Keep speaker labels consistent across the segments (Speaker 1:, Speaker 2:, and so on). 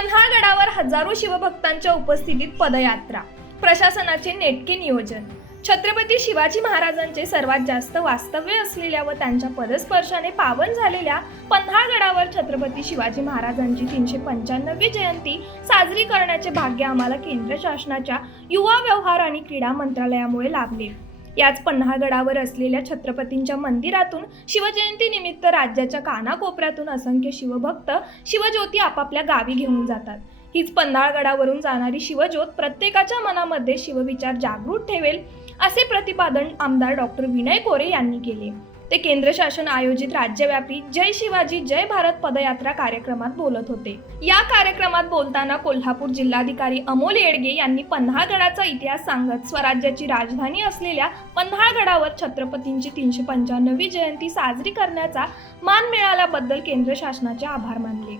Speaker 1: पन्हाळगडावर हजारो शिवभक्तांच्या उपस्थितीत पदयात्रा प्रशासनाचे नेटके नियोजन. छत्रपती शिवाजी महाराजांचे सर्वात जास्त वास्तव्य असलेल्या व त्यांच्या पदस्पर्शाने पावन झालेल्या पन्हाळगडावर छत्रपती शिवाजी महाराजांची तीनशे पंच्याण्णवी जयंती साजरी करण्याचे भाग्य आम्हाला केंद्र शासनाच्या युवा व्यवहार आणि क्रीडा मंत्रालयामुळे लाभले. याच पन्हाळगडावर असलेल्या छत्रपतींच्या मंदिरातून शिवजयंती निमित्त राज्याच्या कानाकोपऱ्यातून असंख्य शिवभक्त शिवज्योती आपापल्या गावी घेऊन जातात. हीच पन्हाळगडावरून जाणारी शिवज्योत प्रत्येकाच्या मनामध्ये शिवविचार जागृत ठेवेल असे प्रतिपादन आमदार डॉक्टर विनय कोरे यांनी केले. ते केंद्र शासन आयोजित राज्यव्यापी जय शिवाजी जय भारत पदयात्रा कार्यक्रमात बोलत होते. या कार्यक्रमात बोलताना कोल्हापूर जिल्हाधिकारी अमोल येडगे यांनी पन्हाळगडाचा इतिहास सांगत स्वराज्याची राजधानी असलेल्या पन्हाळगडावर छत्रपतींची तीनशे पंच्याण्णवी जयंती साजरी करण्याचा मान मिळाल्याबद्दल केंद्र शासनाचे आभार मानले.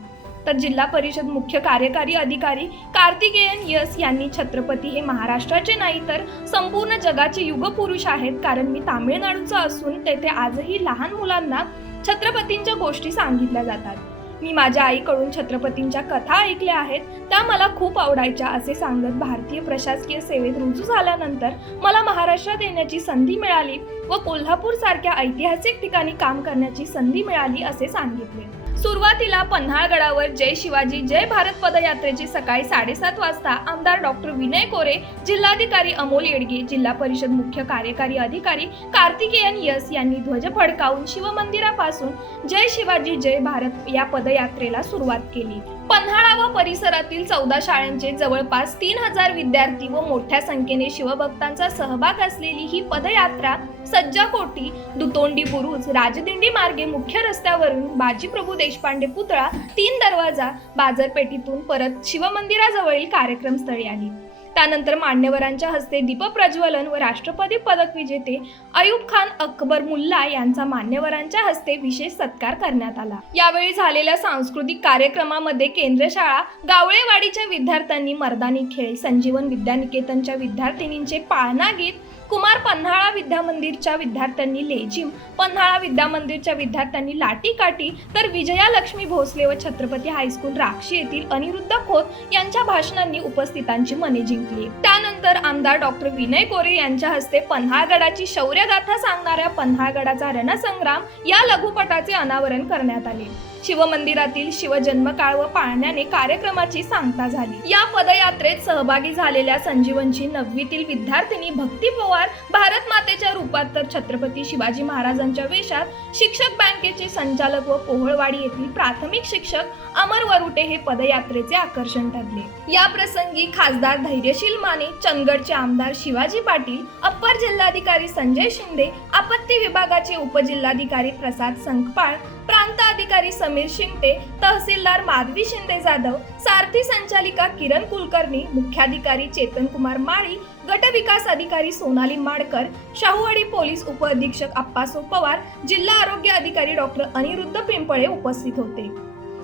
Speaker 1: तर जिल्हा परिषद मुख्य कार्यकारी अधिकारी कार्तिकेयन यस यांनी छत्रपती हे महाराष्ट्राचे नाही तर संपूर्ण जगाचे युगपुरुष आहेत. कारण मी तामिळनाडूचा असून तेथे आजही लहान मुलांना छत्रपतींच्या गोष्टी सांगितल्या जातात. मी माझ्या आईकडून छत्रपतींच्या कथा ऐकल्या आहेत. त्या मला खूप आवडायच्या असे सांगत भारतीय प्रशासकीय सेवेत रुजू झाल्यानंतर मला महाराष्ट्रात येण्याची संधी मिळाली व कोल्हापूर सारख्या ऐतिहासिक ठिकाणी काम करण्याची संधी मिळाली असे सांगितले. सुरुवातीला पन्हाळगडावर जय शिवाजी जय भारत पदयात्रेची सकाळी साडेसात वाजता आमदार डॉक्टर विनय कोरे जिल्हाधिकारी अमोल येडगे जिल्हा परिषद मुख्य कार्यकारी अधिकारी कार्तिकेयन यस यांनी ध्वज फडकावून शिवमंदिरापासून जय शिवाजी जय भारत या पदयात्रेला सुरुवात केली. पन्हाळा व परिसरातील चौदा शाळांचे जवळपास तीन हजार विद्यार्थी व मोठ्या संख्येने शिवभक्तांचा सहभाग असलेली ही पदयात्रा सज्जाकोटी दुतोंडी बुरुज राजदिंडी मार्गे मुख्य रस्त्यावरून बाजीप्रभू देशपांडे पुतळा तीन दरवाजा बाजारपेठेतून परत शिवमंदिराजवळील कार्यक्रमस्थळी आली. त्यानंतर मान्यवरांच्या हस्ते दीपप्रज्वलन व राष्ट्रपती पदक विजेते अयूब खान अकबर मुल्ला यांचा मान्यवरांच्या हस्ते विशेष सत्कार करण्यात आला. यावेळी झालेल्या सांस्कृतिक कार्यक्रमामध्ये केंद्र शाळा गावळेवाडीच्या विद्यार्थ्यांनी मर्दानी खेळ संजीवन विद्यानिकेतनच्या विद्यार्थिनींचे पाळणा गीत कुमार पन्हाळा विद्यामंदिरच्या विद्यार्थ्यांनी लेझिम पन्हाळा विद्यामंदिरच्या विद्यार्थ्यांनी लाटी काठी तर विजया लक्ष्मी भोसले व छत्रपती हायस्कूल राक्षी येथील अनिरुद्ध खोत यांच्या भाषणांनी उपस्थितांची मने जिंकली. त्यानंतर आमदार डॉक्टर विनय कोरे यांच्या हस्ते पन्हाळगडाची शौर्यगाथा सांगणाऱ्या पन्हाळगडाचा रणसंग्राम या लघुपटाचे अनावरण करण्यात आले. शिवमंदिरातील शिवजन्मकाळ व पाळण्याने कार्यक्रमाची सांगता झाली. या पदयात्रेत सहभागी झालेल्या संजीवनची नववीतील विद्यार्थिनी भक्ती पवार भारत मातेच्या रूपात तर छत्रपती शिवाजी महाराजांच्या वेशात शिक्षक बँकेचे संचालक व पोहळवाडी येथील प्राथमिक शिक्षक अमर वरुटे हे पदयात्रेचे आकर्षण ठरले. या प्रसंगी खासदार धैर्यशील माने चंदगडचे आमदार शिवाजी पाटील अप्पर जिल्हाधिकारी संजय शिंदे आपत्ती विभागाचे उपजिल्हाधिकारी प्रसाद संकपाळ प्रांत अधिकारी समीर शिंगटे तहसीलदार माधवी शिंदे जाधव सारथी संचालिका किरण कुलकर्णी मुख्याधिकारी चेतन कुमार माळी गट विकास अधिकारी सोनाली माडकर शाहूवाडी पोलीस उपअधीक्षक अप्पासो पवार जिल्हा आरोग्य अधिकारी डॉक्टर अनिरुद्ध पिंपळे उपस्थित होते.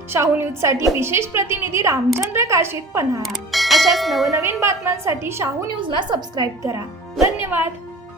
Speaker 1: शाहू न्यूजसाठी विशेष प्रतिनिधी रामचंद्र काशीत पन्हाळा. अशाच नवनवीन बातम्यांसाठी शाहू न्यूजला सबस्क्राईब करा. धन्यवाद.